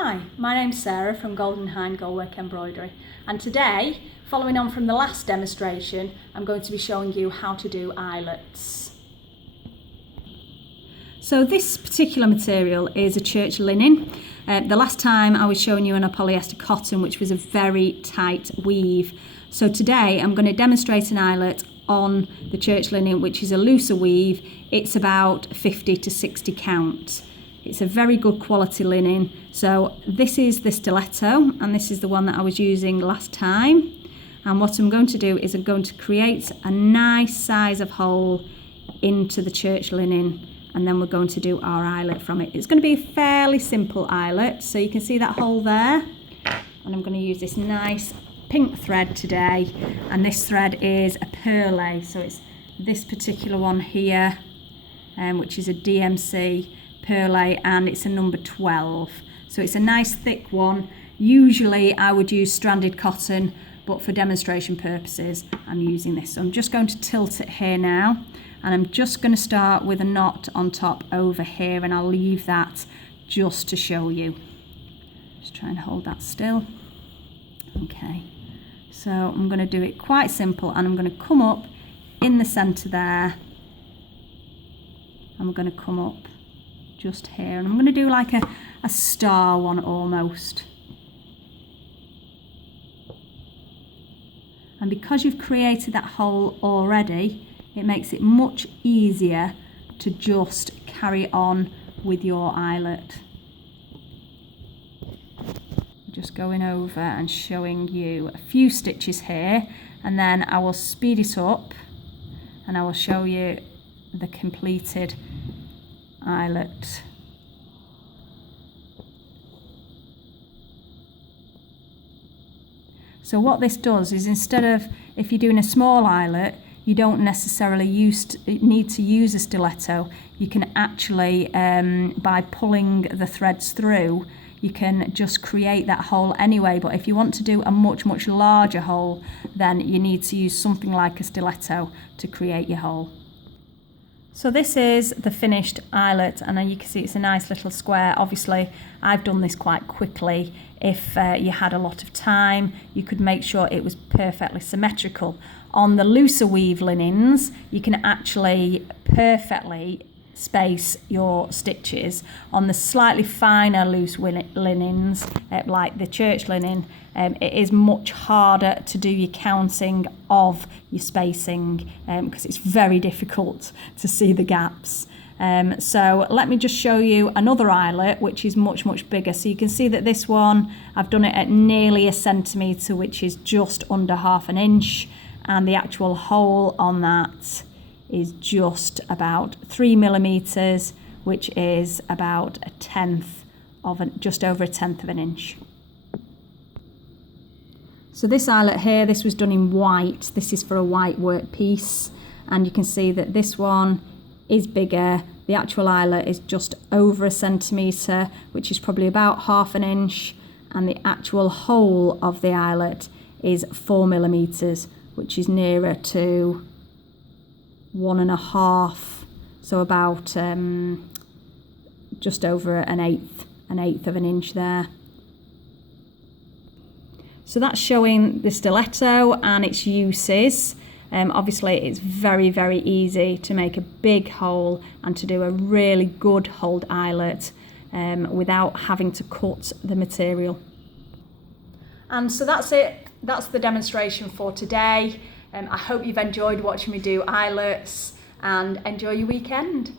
Hi, my name's Sarah from Hinde Goldwork Embroidery, and today, following on from the last demonstration, I'm going to be showing you how to do eyelets. So this particular material is a church linen. The last time I was showing you on a polyester cotton, which was a very tight weave. So today I'm going to demonstrate an eyelet on the church linen, which is a looser weave. It's about 50 to 60 count. It's a very good quality linen. So this is the Stiletto, and this is the one that I was using last time. And what I'm going to do is I'm going to create a nice size of hole into the church linen, and then we're going to do our eyelet from it. It's going to be a fairly simple eyelet, so you can see that hole there. And I'm going to use this nice pink thread today, and this thread is a perle, so it's this particular one here, which is a DMC perle, and it's a number 12. So it's a nice thick one. Usually I would use stranded cotton, but for demonstration purposes I'm using this. So I'm just going to tilt it here now, and I'm just going to start with a knot on top over here, and I'll leave that just to show you. Just try and hold that still. Okay, so I'm going to do it quite simple, and I'm going to come up in the center there. I'm going to come up just here, and I'm going to do like a star one almost. And because you've created that hole already, it makes it much easier to just carry on with your eyelet. Just going over and showing you a few stitches here, and then I will speed it up and I will show you the completed eyelet. So what this does is, instead of, if you're doing a small eyelet, you don't necessarily need to use a stiletto. You can actually, by pulling the threads through, you can just create that hole anyway. But if you want to do a much larger hole, then you need to use something like a stiletto to create your hole. So this is the finished eyelet, and then you can see it's a nice little square. Obviously I've done this quite quickly. If you had a lot of time, you could make sure it was perfectly symmetrical. On the looser weave linens, you can actually perfectly space your stitches. On the slightly finer loose linens, like the church linen, it is much harder to do your counting of your spacing, because it's very difficult to see the gaps. So let me just show you another eyelet which is much bigger. So you can see that this one, I've done it at nearly a centimetre, which is just under half an inch, and the actual hole on that is just about 3 millimeters, which is about just over a tenth of an inch. So this eyelet here, this was done in white. This is for a white work piece, and you can see that this one is bigger. The actual eyelet is just over a centimetre, which is probably about half an inch, and the actual hole of the eyelet is 4 millimeters, which is nearer to 1.5, so about just over an eighth of an inch there. So that's showing the stiletto and its uses. Obviously it's very easy to make a big hole and to do a really good holed eyelet without having to cut the material. And so that's it. That's the demonstration for today. I hope you've enjoyed watching me do eyelets, and enjoy your weekend.